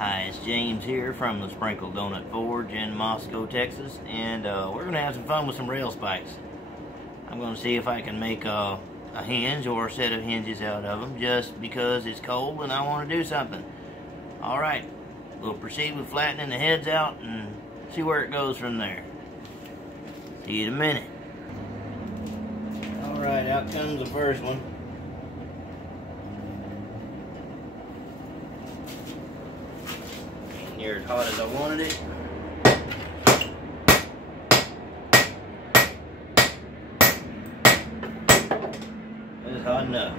Hi, it's James here from the Sprinkle Donut Forge in Moscow, Texas, and we're going to have some fun with some rail spikes. I'm going to see if I can make a hinge or a set of hinges out of them just because it's cold and I want to do something. Alright, we'll proceed with flattening the heads out and see where it goes from there. See you in a minute. Alright, out comes the first one. Here as hot as I wanted it. It's hot enough.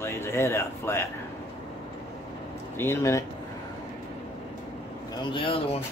Lays the head out flat. See you in a minute. Comes the other one.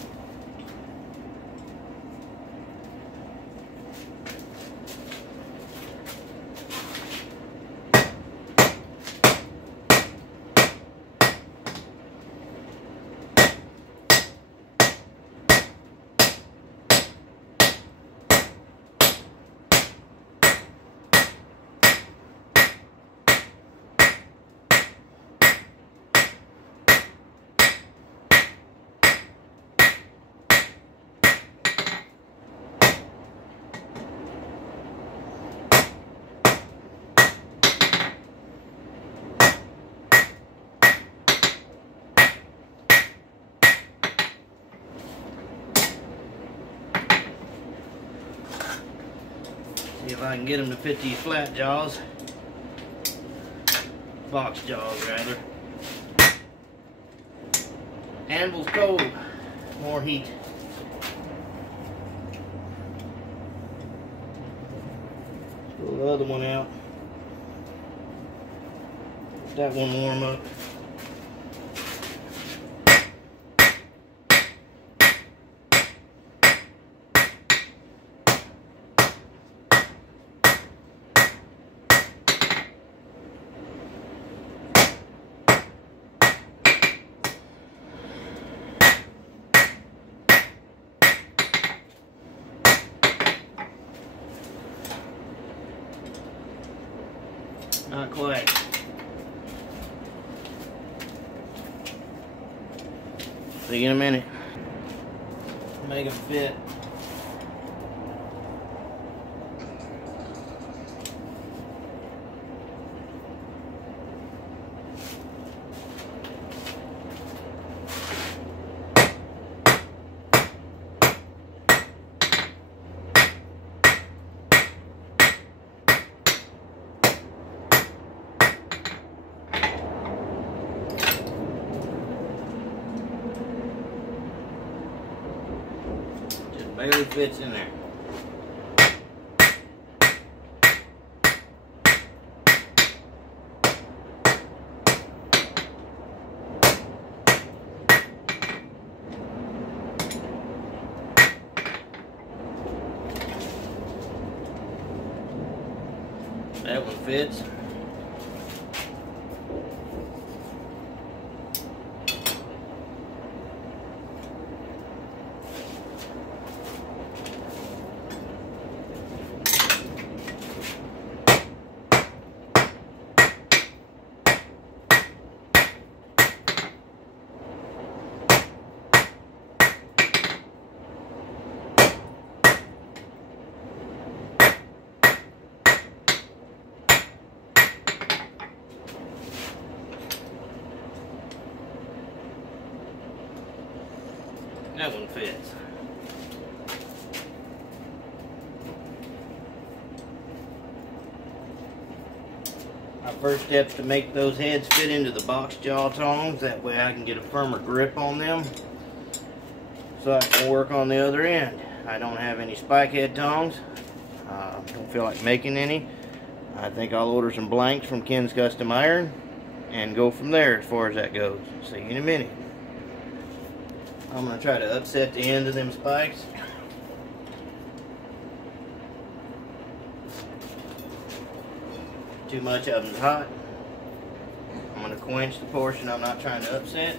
See if I can get them to fit these flat jaws. Box jaws, rather. Anvil's cold. More heat. Pull the other one out. Let that one warm up. Not quite. See you in a minute. Make it fit. Barely fits in there. That one fits. That one fits. Our first step is to make those heads fit into the box jaw tongs. That way I can get a firmer grip on them so I can work on the other end. I don't have any spike head tongs. Don't feel like making any. I think I'll order some blanks from Ken's Custom Iron and go from there as far as that goes. See you in a minute. I'm going to try to upset the end of them spikes. Too much of them's hot. I'm going to quench the portion I'm not trying to upset.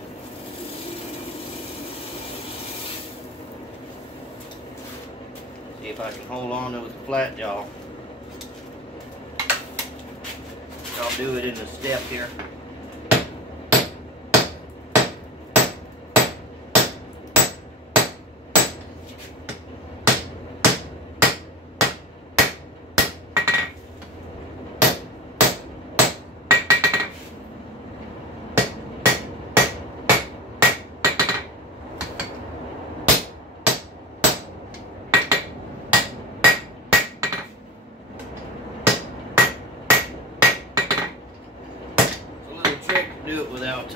See if I can hold on to it with the flat jaw. I'll do it in a step here. Do it without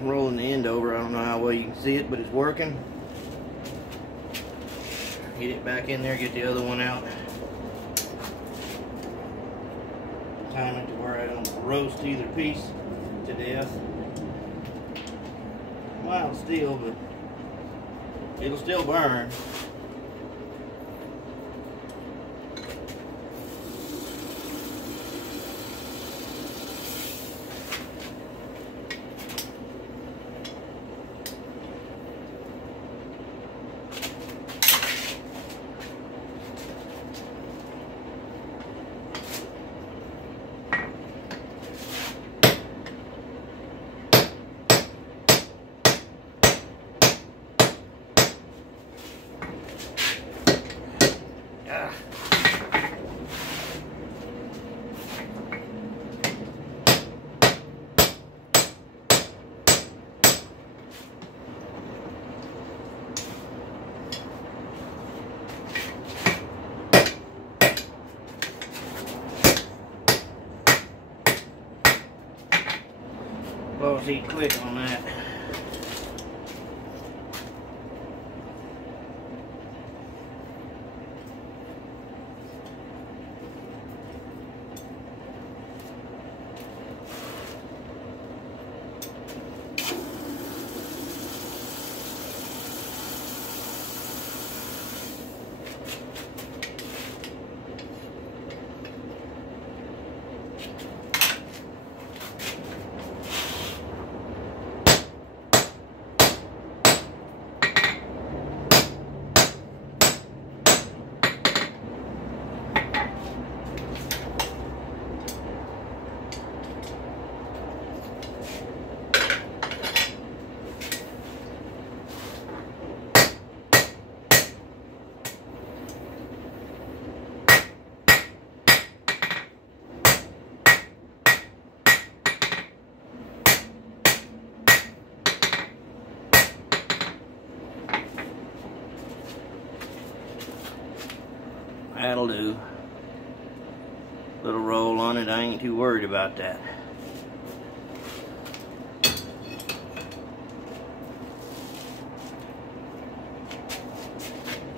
rolling the end over. I don't know how well you can see it, but it's working. Get it back in there, get the other one out. Time it to where I don't roast either piece to death. Mild steel, but it'll still burn. Close heat quick on that. That'll do. Little roll on it, I ain't too worried about that.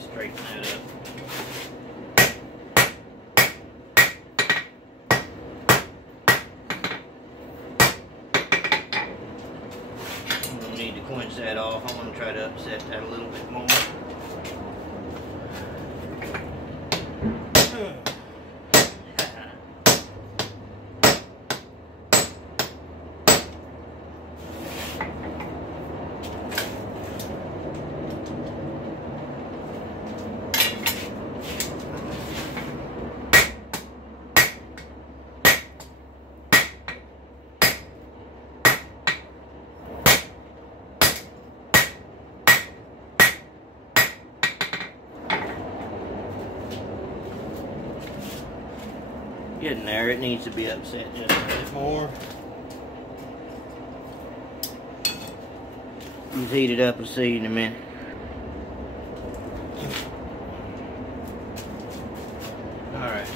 Straighten that up. I'm gonna need to quench that off. I'm gonna try to upset that a little bit more. Getting there, it needs to be upset just a bit more. Let's heat it up and see in a minute. Alright.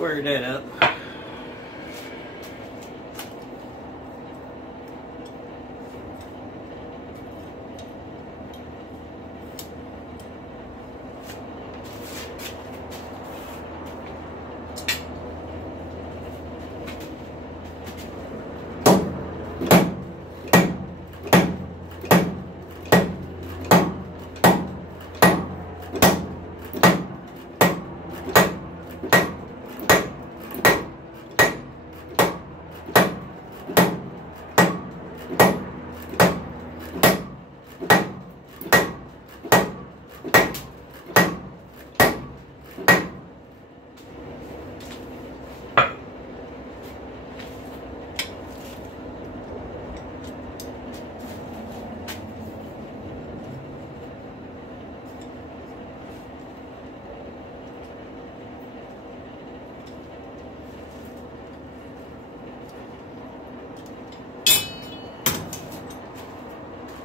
squared that up.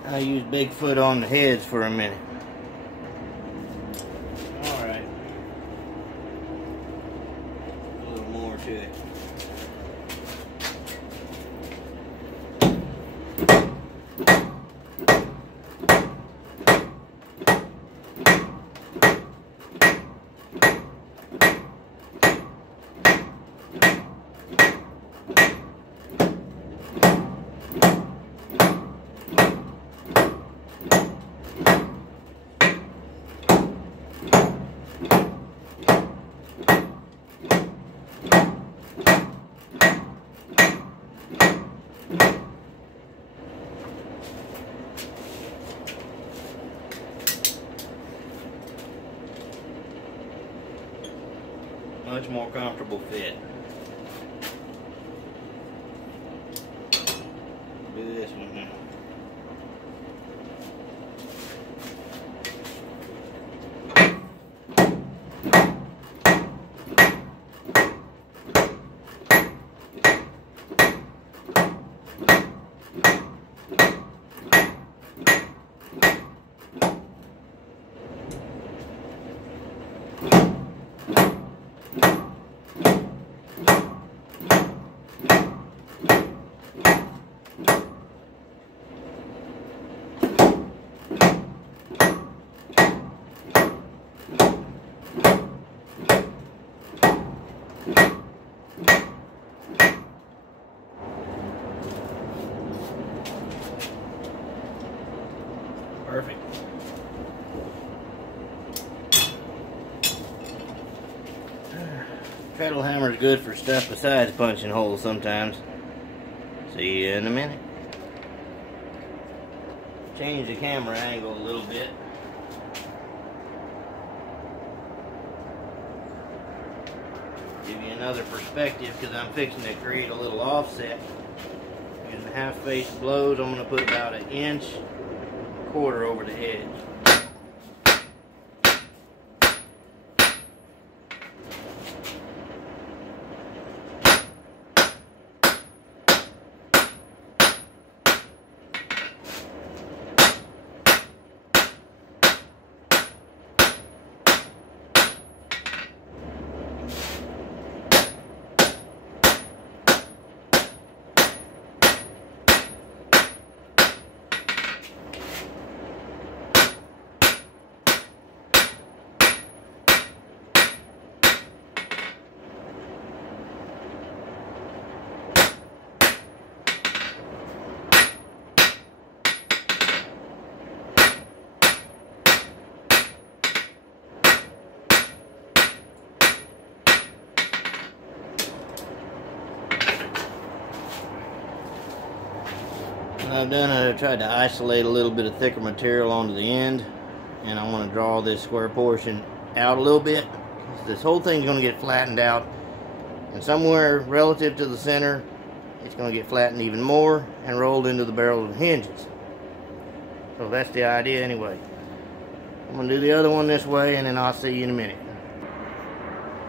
I use Bigfoot on the heads for a minute. Alright. A little more to it. Much more comfortable fit. Do this one now. Perfect. Treadle hammer is good for stuff besides punching holes sometimes. See you in a minute. Change the camera angle a little bit. Give you another perspective because I'm fixing to create a little offset. Using half face blows, I'm going to put about 1.25 inches over the edge. I've done it, I tried to isolate a little bit of thicker material onto the end, and I want to draw this square portion out a little bit. This whole thing's going to get flattened out, and somewhere relative to the center it's going to get flattened even more and rolled into the barrel of the hinges. So that's the idea anyway. I'm going to do the other one this way, and then I'll see you in a minute.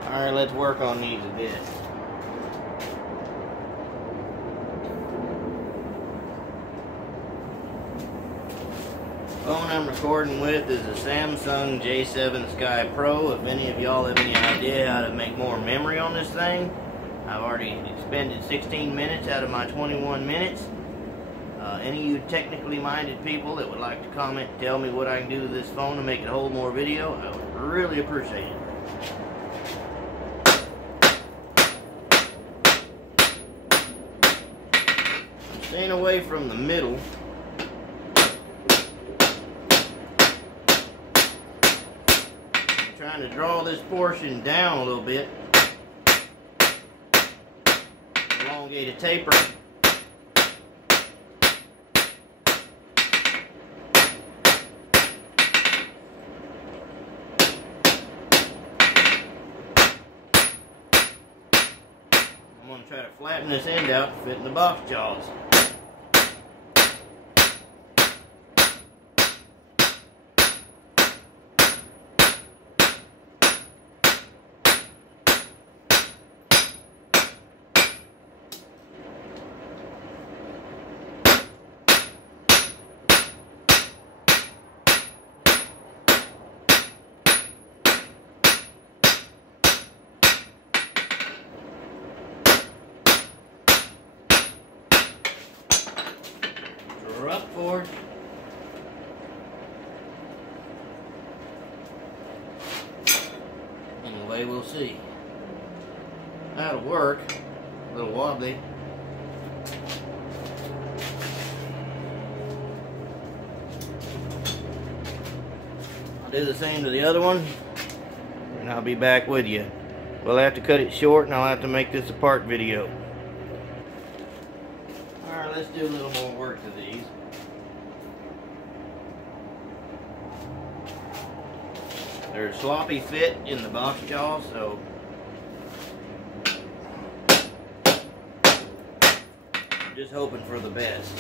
Alright, let's work on these a bit. Phone I'm recording with is a Samsung J7 Sky Pro. If any of y'all have any idea how to make more memory on this thing, I've already expended 16 minutes out of my 21 minutes. Any of you technically minded people that would like to comment and tell me what I can do to this phone to make it hold more video, I would really appreciate it. I'm staying away from the middle. I'm trying to draw this portion down a little bit. Elongated taper. I'm going to try to flatten this end out to fit in the box jaws. Up forward. Anyway, we'll see. That'll work. A little wobbly. I'll do the same to the other one, and I'll be back with you. We'll have to cut it short, and I'll have to make this a part video. Alright, let's do a little more work to these. They're a sloppy fit in the box jaw, so I'm just hoping for the best.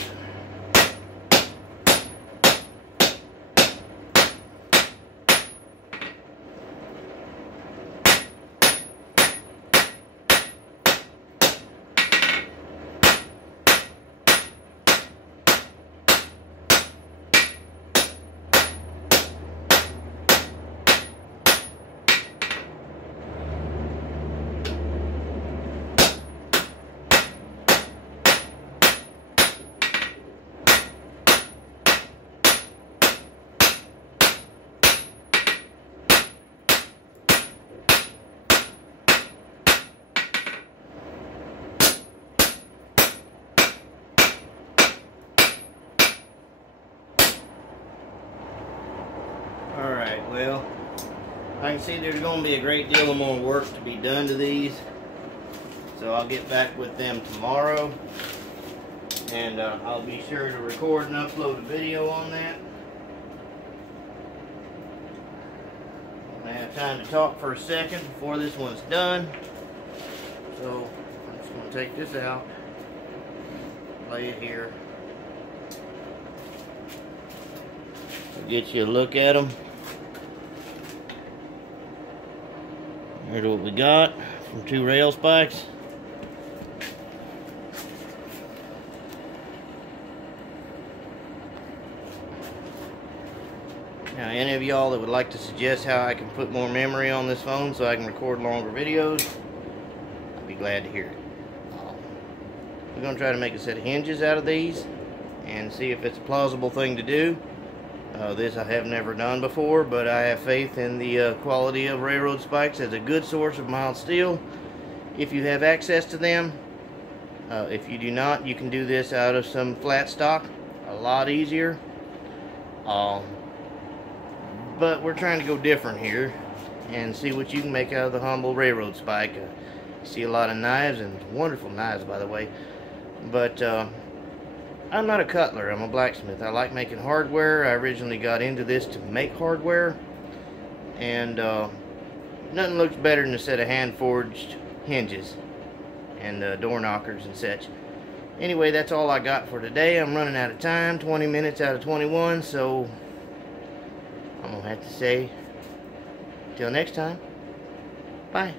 Alright, well, I can see there's going to be a great deal of more work to be done to these, so I'll get back with them tomorrow, and I'll be sure to record and upload a video on that. I have time to talk for a second before this one's done, so I'm just going to take this out, lay it here, get you a look at them. Here's what we got from 2 rail spikes. Now, any of y'all that would like to suggest how I can put more memory on this phone so I can record longer videos, I'd be glad to hear it. We're going to try to make a set of hinges out of these and see if it's a plausible thing to do. This I have never done before, but I have faith in the quality of railroad spikes as a good source of mild steel if you have access to them. If you do not, you can do this out of some flat stock a lot easier. But we're trying to go different here and see what you can make out of the humble railroad spike. You see a lot of knives, and wonderful knives, by the way, but I'm not a cutler, I'm a blacksmith. I like making hardware. I originally got into this to make hardware, and nothing looks better than a set of hand-forged hinges and door knockers and such. Anyway, that's all I got for today. I'm running out of time, 20 minutes out of 21, so I'm gonna have to say till next time, bye.